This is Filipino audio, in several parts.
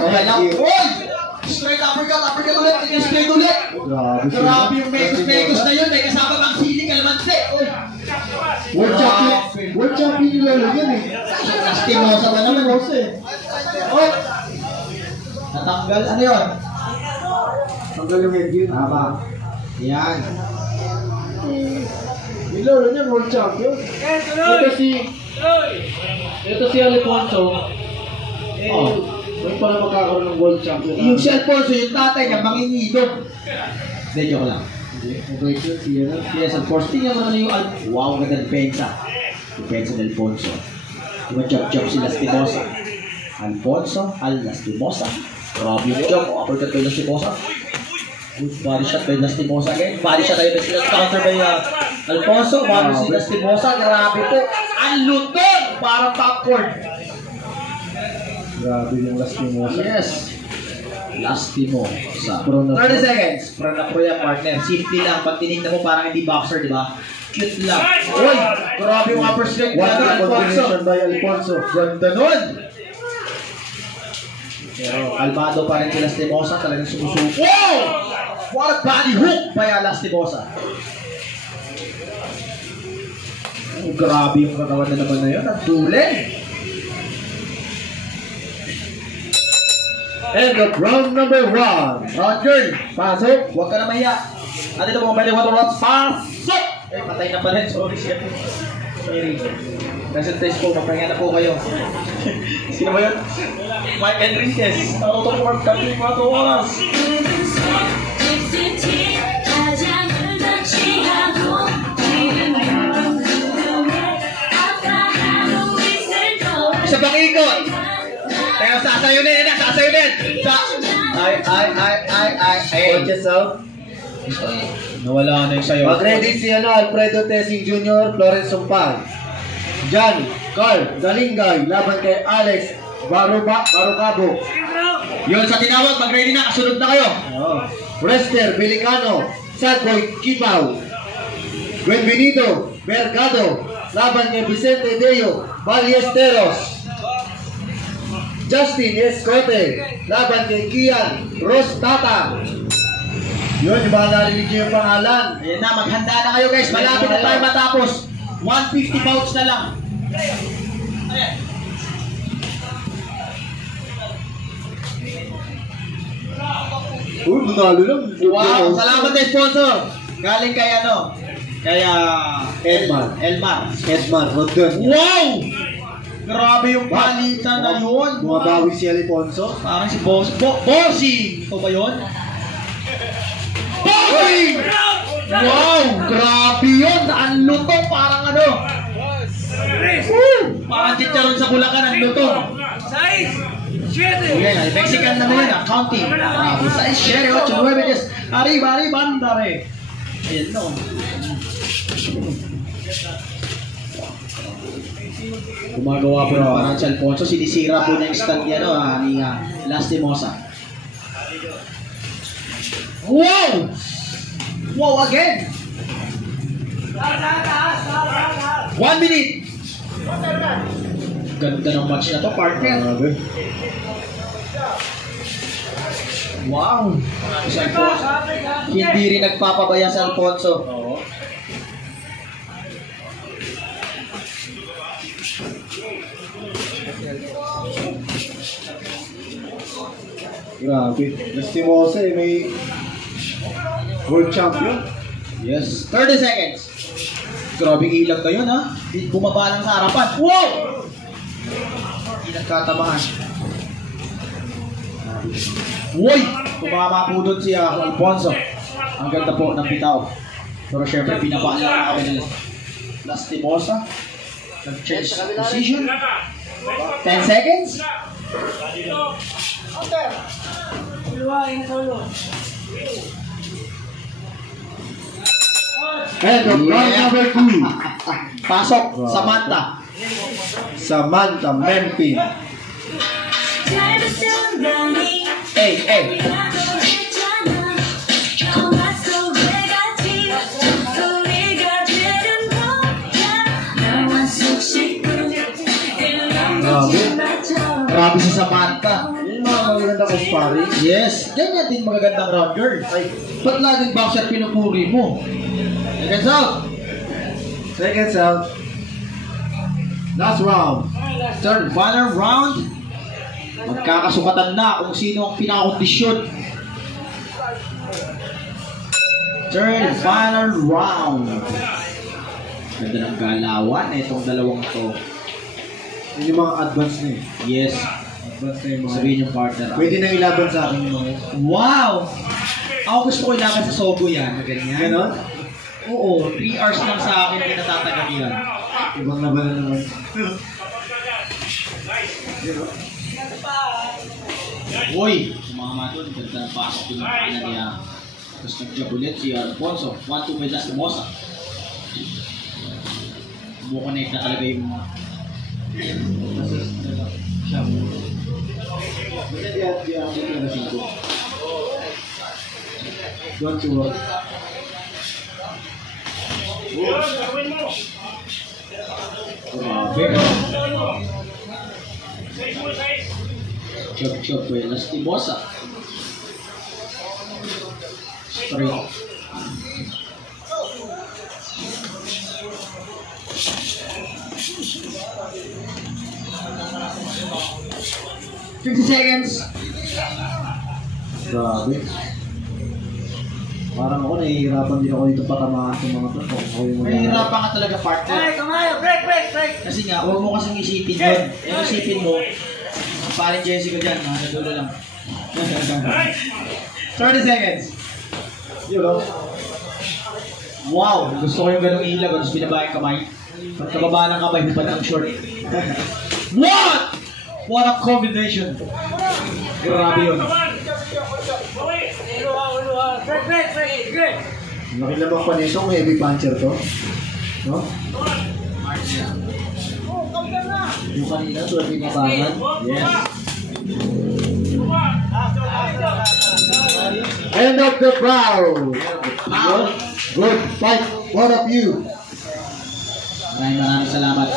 Okay lang. Uy! Straight uppercut ulit. Straight ulit. Grabe yung Mekos na yun. May kasama kang sili, kalamansi. World champion yung lalagyan eh. Lastimosa ba naman? Oh! Natanggal. Ano yun? Tanggal yung headgear. Tama. Yan. Yung lalo niya, world champion. Ito si Alfonso. May pala magkakaroon ng world champion. Yung si Alfonso, yung tatay niya, mangingidog. Hindi, joke lang. Yes, Alfonso. Tingnan mo naman yung wow, ganda depensa. Depensa ng Alfonso. Tumachop-chop si Lastimosa. Alfonso, Lastimosa. Grabe yung chop. Uppercut kay Lastimosa. Good body shot kay Lastimosa again. Body shot kay Lastimosa. Counter by Alfonso. Body si Lastimosa. Grabe po. Ang lutong! Parang popcorn. Grabe yung Lastimosa. Yes. Lastimosa. 30 seconds. Pro na pro yan, partner. Simple lang. Pag tinignan mo parang hindi boxer, di ba? Cute lang. Uy! Grabe yung upper strength na Alfonso. By Alfonso. Ganda nun! Pero kalmado pa rin si Lastimosa. Talagang sumusuko. Wow! What a body hook by Lastimosa. Oh, grabe yung katawan na naman na yun. Ang tulen. End of round number 1. Roger, pasok. Huwag ka na mahiya. At ito mga bali 1 rounds. Pasok! Eh, patay na pa rin. Sorry. Present test po. Magpahinga na po kayo. Sino ba yun? Mike Enriquez. Naruto po ang kapit mga 2 oras. Isa pang ikot. Kaya sasayunin. Watch yourself. Nawala na yung sayo. Mag-ready si Alfredo Tesing Jr., Florence Sumpal. Jan, Carl, Galingay, laban kay Alex Barucabo. Yun, sa tinawag, mag-ready na. Kasunod na kayo. Rester Bilicano, Sadboy Kipaw. Benvenido Mercado, laban kay Vicente Deo Ballesteros. Justin Escote, laban kay Kian Rostata. Yun, yung mga narinig niyo yung pangalan. Ayan na, maghanda na kayo guys. Malapit na tayo matapos. 150 bouts na lang. Ayan. Uy, manalo lang. Wow, salamat na sponsor. Galing kay Kaya Edmar Rodon. Wow! Grabe yung palitan na yun. Bumabawi si Alfonso. Parang si Bossing! Ito ba yun? Bossing! Wow! Grabe yun! Ang luto! Parang parang chicharon sa Bulacan ang luto. Yan, Mexican naman yun, counting. Size, 7, 8, 9, 10. Arriba, andare. Ayan, no. Gumagawa po ng parang si Alfonso. Sinisira po niya yung stand ni Lastimosa. Wow! Wow again! 1 minute! Ganda ng match na to, partner. Wow! Si Alfonso. Hindi rin nagpapabaya si Alfonso. Grabe. Lastimosa may world champion. Yes. 30 seconds. Grabe ilang kayo na. Bumaba lang sa harapan. Wow! Hindi nagkatabahan. Uy! Tumama po doon si Alfonso. Ang ganda po ng bitaw. Pero syempre pinabaan lang kami ng Lastimosa. Nag-change position. 10 seconds. And of round number 2. Pasok. Samantha. Samantha Memphis. Hey. Grabe si Samantha. Yung mga magaganda ka sparring. Yes, ganyan din magagandang round girl. Ay, Ba't laging boxer pinupuri mo? Seconds out. seconds out. Last round. Third final round. Magkakasukatan na kung sino ang pinakakondisyon. Third final round. Ganda ng galawan na itong dalawang to. Yun yung mga advance na eh. Yes, Advance na yung mga. sabihin yung partner. Pwede nang ilaban sa akin yung mga. Wow! Ako gusto ko ilaban sa Sogo yan. Ganyan. Ganon? Oo, 3 hours lang sa akin hindi natatagal yan. Ibang laban na naman. Uy! Mga matod, ganda ng pasok yung makina niya. Tapos nag-jab ulit si Alfonso. 1-2 by Lastimosa. Bukonect na talaga yung mga... Siya. Basta di ako dito na 5. Don't you worry. Grabe. Chop by Lastimosa. Straight. $50 seconds. Grabe. Parang ako nahihirapan din ako dito patamaan sa mga to. Ako yung Mahirapan ka talaga, partner. Ay, kamayo! Break! Kasi nga, huwag mo kasing isipin yun. Yung isipin mo, ang paring Jessica dyan, nasa dulo lang. 30 seconds. Yun o. Wow! Gusto ko yung ganong ilaw, tapos binaba yung kamay. Pagkababa ng kamay, hupad ng short. What? What a combination! Grabe yun. Break! Laki lamang pa nito, heavy puncher to. No? Yung kanina, tulad yung nabangan. Yes. End of the round. Good. Good fight, both of you. Maraming salamat.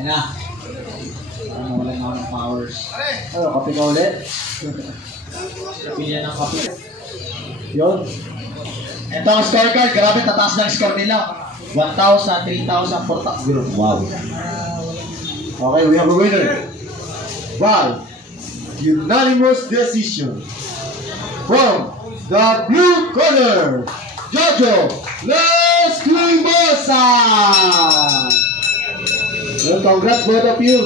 Ayun na. Parang nawalan na ako ng powers. Ano, kape ka ulit? Pilihan ng kape. Yun. Ito ang scorecard. Grabe, tataas ng score nila. 1,000, 3,000, 4,000. Wow. Okay, we have a winner. Wow. Unanimous decision. From the blue corner, Jojo Lastimosa. Well, congrats both of you.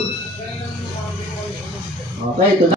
Okay, ito na.